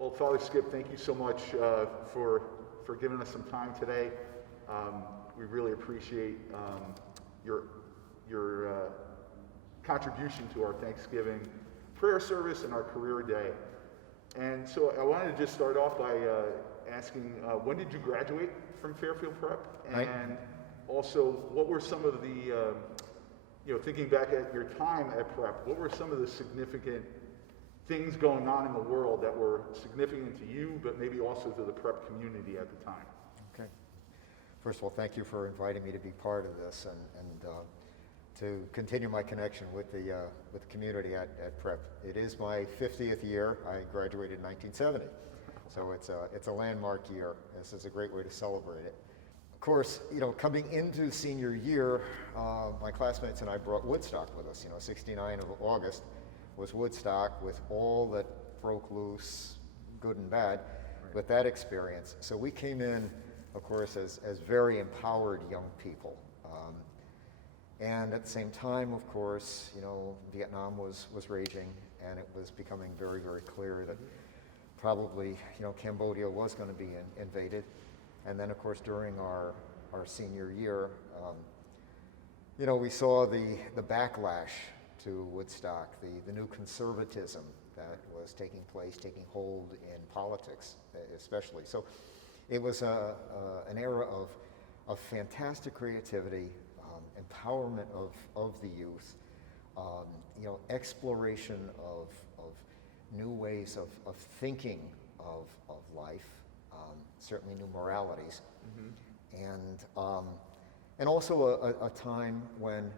Well, Father Skip, thank you so much for giving us some time today. We really appreciate your contribution to our Thanksgiving prayer service and our career day. And so I wanted to just start off by asking, when did you graduate from Fairfield Prep? And also, what were some of the, thinking back at your time at Prep, what were some of the significant things going on in the world that were significant to you, but maybe also to the Prep community at the time? Okay. First of all, thank you for inviting me to be part of this and to continue my connection with the community at Prep. It is my 50th year. I graduated in 1970, so it's a landmark year. This is a great way to celebrate it. Of course, coming into senior year, my classmates and I brought Woodstock with us. 69 of August was Woodstock with all that broke loose, good and bad, with that experience. So we came in, of course, as very empowered young people. And at the same time, of course, Vietnam was raging, and it was becoming very, very clear that probably, Cambodia was going to be invaded. And then, of course, during our senior year, we saw the backlash to Woodstock, the new conservatism that was taking hold in politics, especially. So it was an era of fantastic creativity, empowerment of the youth, exploration of new ways of thinking of life, certainly new moralities, and also a time when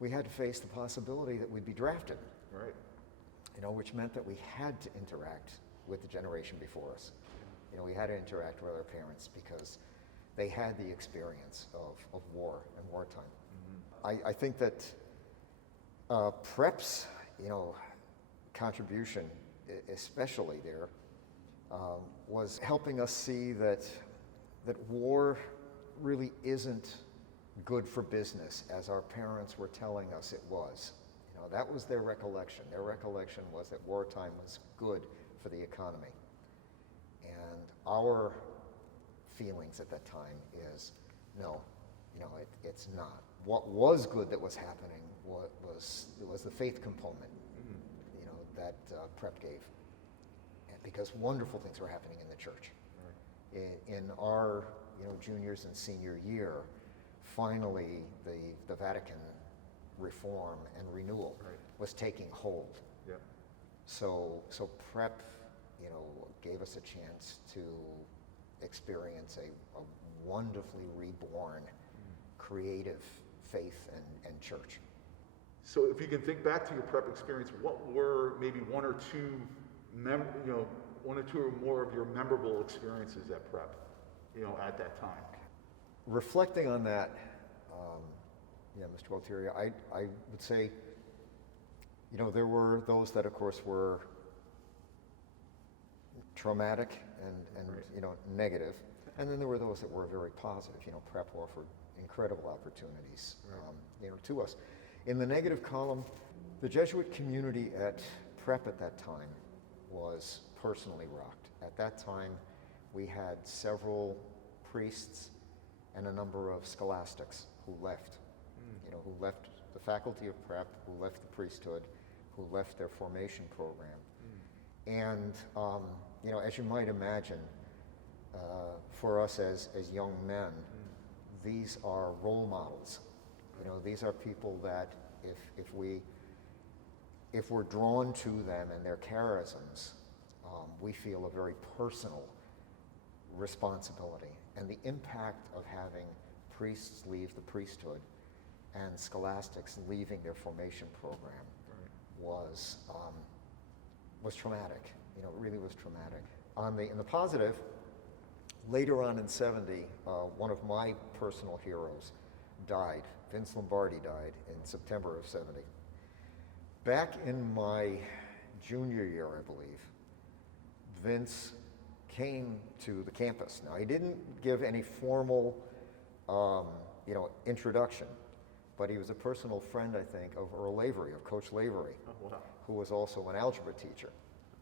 we had to face the possibility that we'd be drafted, right? Which meant that we had to interact with the generation before us. We had to interact with our parents because they had the experience of war and wartime. I think that Prep's, contribution, especially there, was helping us see that war really isn't good for business as our parents were telling us it was. That was their recollection. Their recollection was that wartime was good for the economy. And our feelings at that time is, no, it's not. What was good that was happening was the faith component, that Prep gave. And because wonderful things were happening in the church. In our, juniors and senior year, finally the Vatican reform and renewal was taking hold. Yep. So Prep, gave us a chance to experience a wonderfully reborn, creative faith and church. So if you can think back to your Prep experience, what were maybe one or two or more of your memorable experiences at Prep, at that time? Reflecting on that, Mr. Gualtiere, I would say, there were those that, of course, were traumatic and negative, and then there were those that were very positive. Prep offered incredible opportunities, to us. In the negative column, the Jesuit community at Prep at that time was personally rocked. At that time, we had several priests and a number of scholastics who left, who left the faculty of Prep, who left the priesthood, who left their formation program. And, as you might imagine, for us as young men, these are role models. These are people that if we're drawn to them and their charisms, we feel a very personal responsibility. And the impact of having priests leave the priesthood and scholastics leaving their formation program was traumatic. It really was traumatic. In the positive, later on in 70, one of my personal heroes died. Vince Lombardi died in September of 70. Back in my junior year, I believe, Vince came to the campus. Now, he didn't give any formal, introduction, but he was a personal friend, I think, of Earl Lavery, of Coach Lavery, who was also an algebra teacher.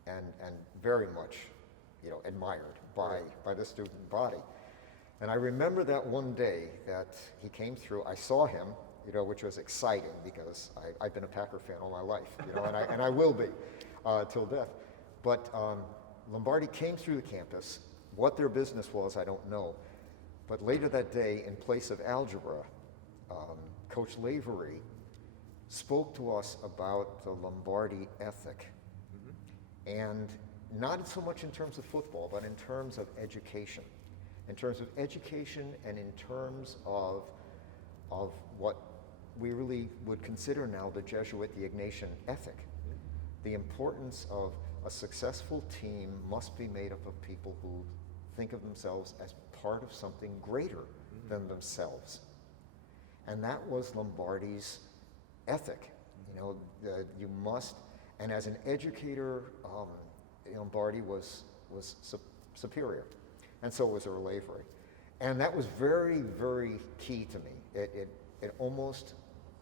and very much, admired by the student body. And I remember that one day that he came through. I saw him, which was exciting because I've been a Packer fan all my life, and I will be till death. But Lombardi came through the campus. What their business was, I don't know. But later that day, in place of algebra, Coach Lavery spoke to us about the Lombardi ethic. And not so much in terms of football, but in terms of education. In terms of education and in terms of what we really would consider now the Jesuit, the Ignatian ethic. The importance of a successful team must be made up of people who think of themselves as part of something greater than themselves. And that was Lombardi's ethic. You must, and as an educator, Lombardi was superior, and so was Earl Avery. And that was very, very key to me. It almost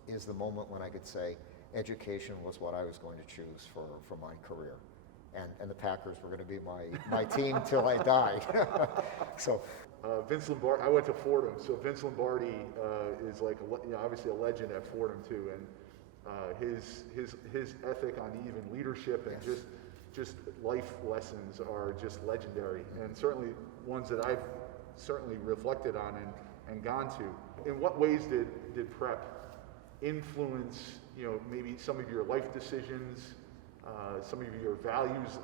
is the moment when I could say education was what I was going to choose for my career. And the Packers were going to be my team till I died. So, Vince Lombardi, I went to Fordham, so Vince Lombardi is like obviously a legend at Fordham too, and his ethic on even leadership and just life lessons are just legendary, and certainly ones that I've certainly reflected on and gone to. In what ways did prep influence maybe some of your life decisions, some of your values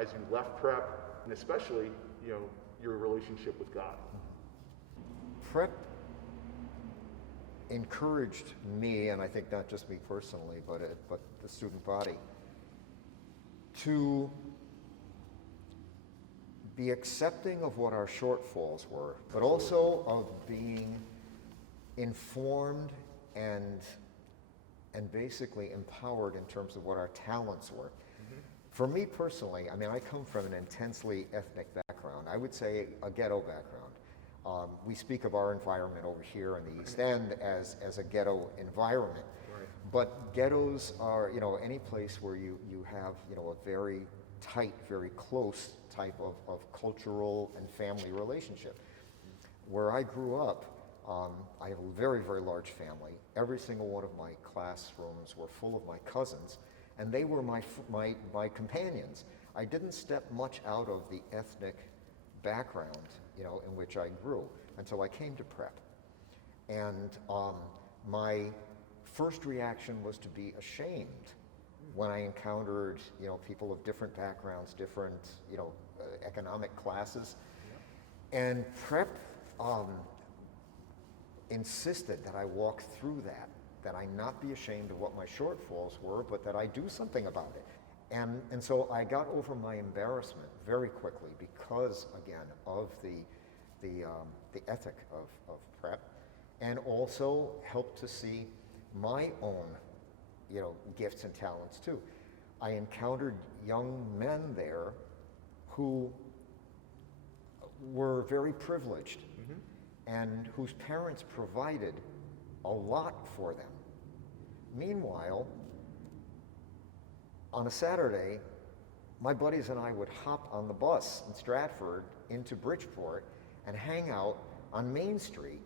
as you left prep, and especially your relationship with God? Prep encouraged me, and I think not just me personally, but the student body, to be accepting of what our shortfalls were, but also of being informed and basically empowered in terms of what our talents were. For me personally, I come from an intensely ethnic background. I would say a ghetto background. We speak of our environment over here in the East End as a ghetto environment. Right. But ghettos are, any place where you have, a very tight, very close type of cultural and family relationship. Where I grew up, I have a very, very large family. Every single one of my classrooms were full of my cousins, and they were my companions. I didn't step much out of the ethnic background, in which I grew until I came to prep. And my first reaction was to be ashamed when I encountered, people of different backgrounds, different, economic classes. And prep insisted that I walk through that I not be ashamed of what my shortfalls were, but that I do something about it. And so I got over my embarrassment very quickly because, again, of the ethic of prep, and also helped to see my own, gifts and talents too. I encountered young men there who were very privileged and whose parents provided a lot for them. Meanwhile, on a Saturday, my buddies and I would hop on the bus in Stratford into Bridgeport and hang out on Main Street,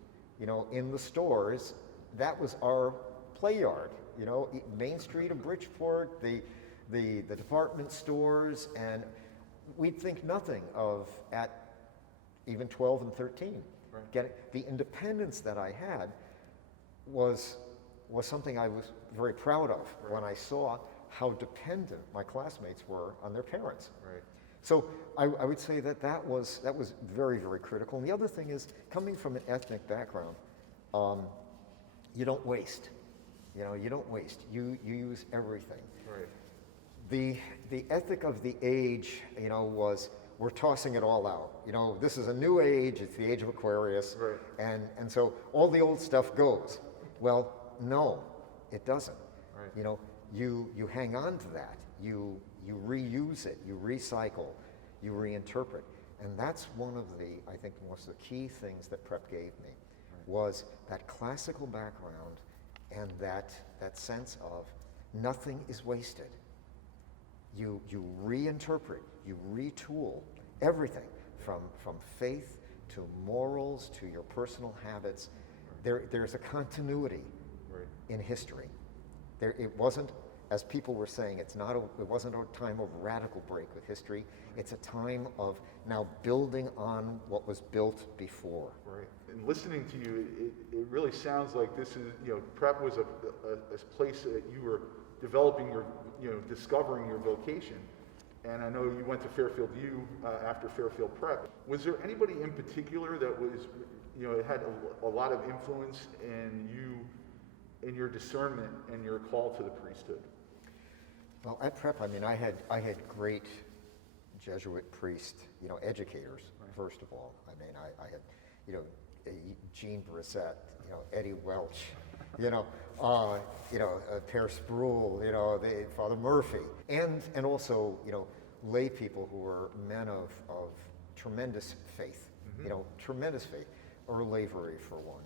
in the stores. That was our play yard, Main Street of Bridgeport, the department stores, and we'd think nothing of at even 12 and 13. Right. The independence that I had was something I was very proud of when I saw how dependent my classmates were on their parents. Right. So I would say that was very, very critical. And the other thing is, coming from an ethnic background, you don't waste. You don't waste. You use everything. Right. The ethic of the age, was we're tossing it all out. This is a new age. It's the age of Aquarius. Right. And so all the old stuff goes. Well, no, it doesn't. Right. You hang on to that. You reuse it. You recycle. You reinterpret. And that's one of I think, most of the key things that prep gave me, was that classical background and that sense of nothing is wasted. you reinterpret, you retool everything from faith to morals to your personal habits. There's a continuity Right. in history. It wasn't, as people were saying, it wasn't a time of radical break with history. It's a time of now building on what was built before. Right. And listening to you, it really sounds like this is, prep was a place that you were developing discovering your vocation. And I know you went to Fairfield U after Fairfield Prep. Was there anybody in particular that was, had a lot of influence in you, in your discernment and your call to the priesthood? Well, at Prep, I mean, I had great Jesuit priest, educators. Right. First of all, I mean, I had, Jean Brissett, Eddie Welch, Per Spruill, Father Murphy, and also, lay people who were men of tremendous faith, tremendous faith. Earl Avery, for one,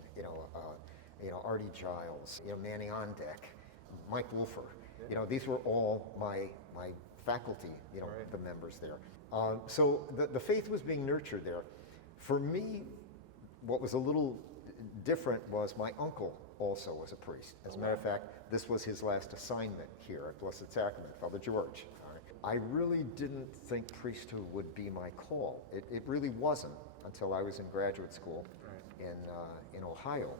Artie Giles, Manny Ondeck, Mike Wolfer. These were all my faculty, Right. the members there. So the faith was being nurtured there. For me, what was a little different was my uncle also was a priest. As a matter of fact, this was his last assignment here at Blessed Sacrament, Father George. I really didn't think priesthood would be my call. It really wasn't until I was in graduate school. Right. In Ohio.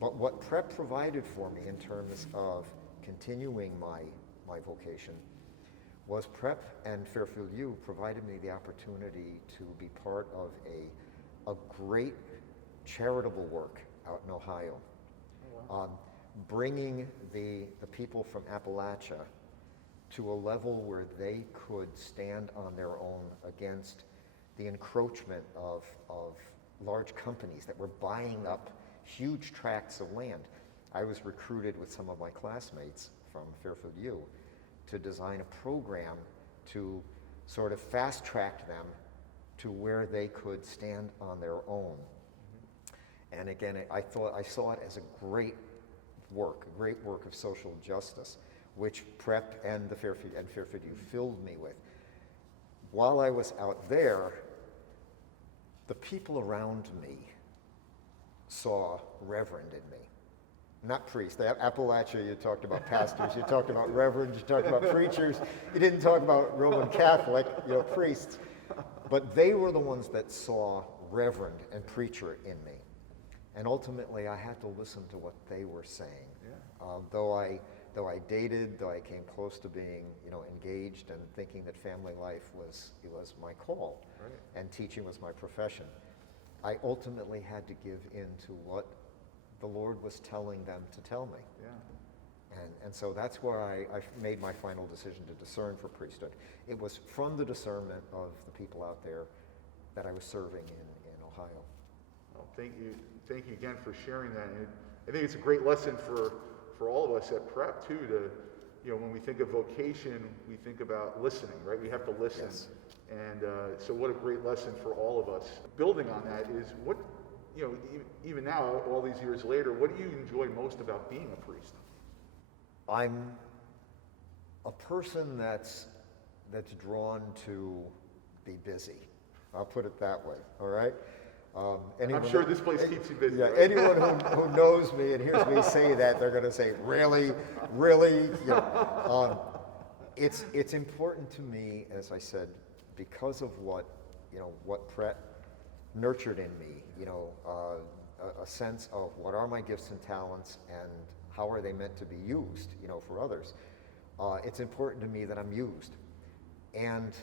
But what Prep provided for me in terms of continuing my vocation was Prep and Fairfield U provided me the opportunity to be part of a great charitable work out in Ohio. Oh, wow. Bringing the people from Appalachia to a level where they could stand on their own against the encroachment of large companies that were buying up huge tracts of land. I was recruited with some of my classmates from Fairfield U to design a program to sort of fast track them to where they could stand on their own. Mm-hmm. And again, I saw it as a great work of social justice, which Prep and Fairfield U filled me with. While I was out there, the people around me saw reverend in me. Not priest. Appalachia, you talked about pastors, you talked about reverends, you talked about preachers. You didn't talk about Roman Catholic, priests. But they were the ones that saw reverend and preacher in me. And ultimately, I had to listen to what they were saying. Yeah. Though I dated, though I came close to being, engaged and thinking that family life was my call, right. And teaching was my profession, I ultimately had to give in to what the Lord was telling them to tell me. Yeah. And so that's where I made my final decision to discern for priesthood. It was from the discernment of the people out there that I was serving in Ohio. Well, thank you again for sharing that. And I think it's a great lesson for all of us at Prep too, to, when we think of vocation, we think about listening, right? We have to listen. Yes. And so what a great lesson for all of us. Building on that is what, even now, all these years later, what do you enjoy most about being a priest? I'm a person that's drawn to be busy. I'll put it that way, all right? I'm sure this place keeps you busy. Yeah, right? Anyone who knows me and hears me say that, they're going to say, really? It's important to me, as I said, because of what Prep nurtured in me, a sense of what are my gifts and talents and how are they meant to be used, for others. It's important to me that I'm used. And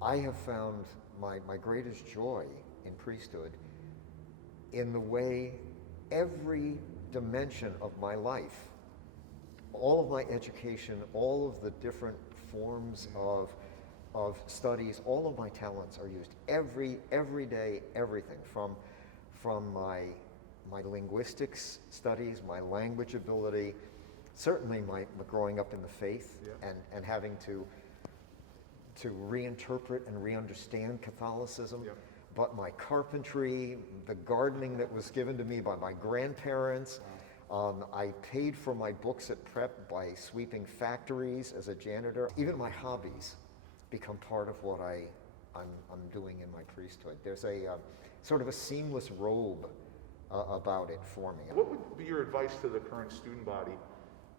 I have found my greatest joy in priesthood in the way every dimension of my life, all of my education, all of the different forms of studies, all of my talents are used every day, everything from my linguistics studies, my language ability, certainly my growing up in the faith. Yeah. and having to reinterpret and re-understand Catholicism. Yeah. But my carpentry, the gardening that was given to me by my grandparents, I paid for my books at Prep by sweeping factories as a janitor. Even my hobbies become part of what I'm doing in my priesthood. There's a sort of a seamless robe about it for me. What would be your advice to the current student body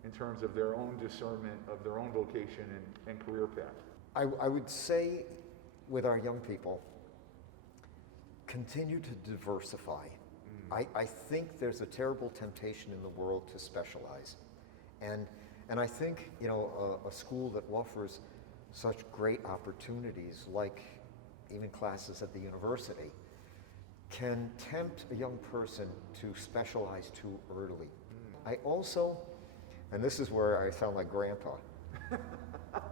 in terms of their own discernment of their own vocation and career path? I would say with our young people, continue to diversify. I think there's a terrible temptation in the world to specialize. And I think, a school that offers such great opportunities, like even classes at the university, can tempt a young person to specialize too early. I also, and this is where I sound like grandpa,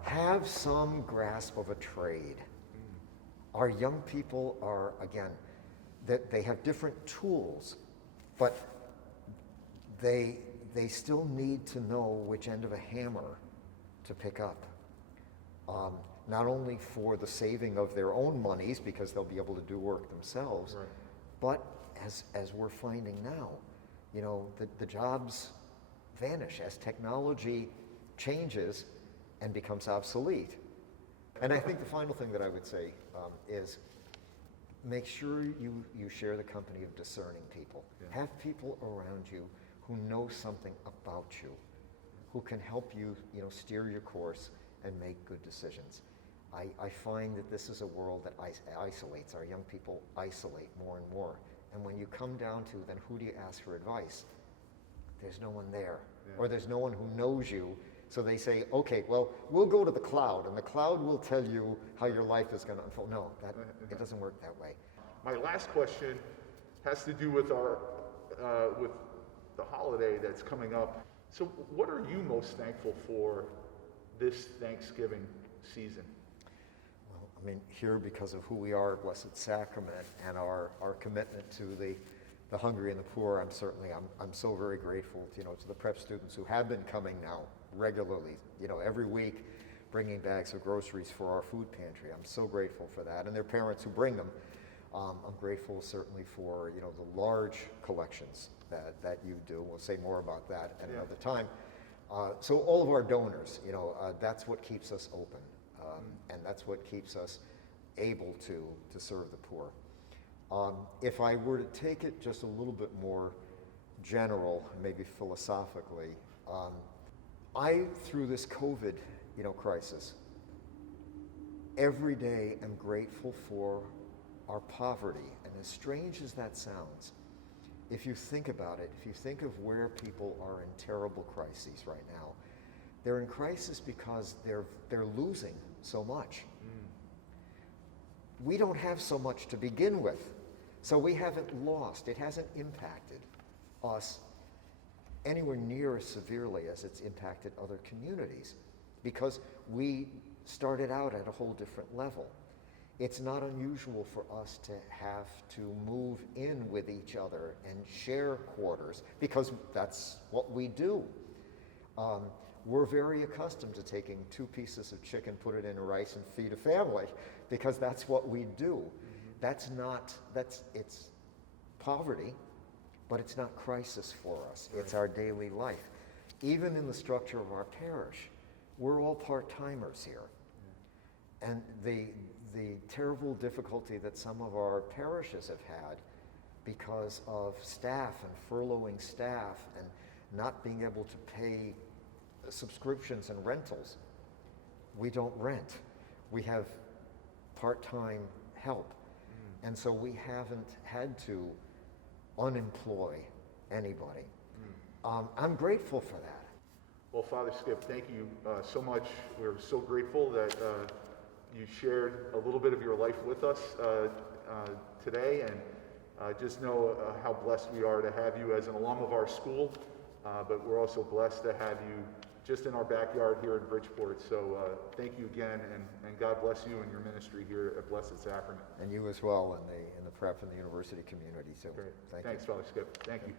have some grasp of a trade. Our young people are, again, that they have different tools, but they still need to know which end of a hammer to pick up. Not only for the saving of their own monies, because they'll be able to do work themselves, Right. but as we're finding now, the jobs vanish as technology changes and becomes obsolete. And I think the final thing that I would say is make sure you share the company of discerning people. Yeah. Have people around you who know something about you, who can help you, steer your course and make good decisions. I find that this is a world that isolates. Our young people isolate more and more. And when you come down to then who do you ask for advice, there's no one there. Yeah. Or there's no one who knows you. So they say, okay, well, we'll go to the cloud, and the cloud will tell you how your life is going to unfold. No, it doesn't work that way. My last question has to do with with the holiday that's coming up. So what are you most thankful for this Thanksgiving season? Well, here because of who we are at Blessed Sacrament and our commitment to the hungry and the poor, I'm so very grateful, to the prep students who have been coming now regularly, every week, bringing bags of groceries for our food pantry. I'm so grateful for that, and their parents who bring them. I'm grateful certainly for the large collections that you do. We'll say more about that at another time. So all of our donors, that's what keeps us open, and that's what keeps us able to serve the poor. If I were to take it just a little bit more general, maybe philosophically, I, through this COVID, crisis, every day am grateful for our poverty. And as strange as that sounds, if you think about it, if you think of where people are in terrible crises right now, they're in crisis because they're losing so much. We don't have so much to begin with, so we haven't lost. It hasn't impacted us anywhere near as severely as it's impacted other communities, because we started out at a whole different level. It's not unusual for us to have to move in with each other and share quarters, because that's what we do. We're very accustomed to taking 2 pieces of chicken, put it in rice, and feed a family, because that's what we do. It's poverty, but it's not crisis for us. Right. It's our daily life. Even in the structure of our parish, we're all part-timers here. Yeah. And the terrible difficulty that some of our parishes have had because of staff and furloughing staff and not being able to pay subscriptions and rentals. We don't rent. We have part-time help. And so we haven't had to unemploy anybody. I'm grateful for that. Well, Father Skip, thank you so much. We're so grateful that you shared a little bit of your life with us today, and just know how blessed we are to have you as an alum of our school, but we're also blessed to have you just in our backyard here in Bridgeport. So thank you again, and God bless you and your ministry here at Blessed Sacrament. And you as well in the prep and the university community. So Great. thanks, Father Skip. Thank you.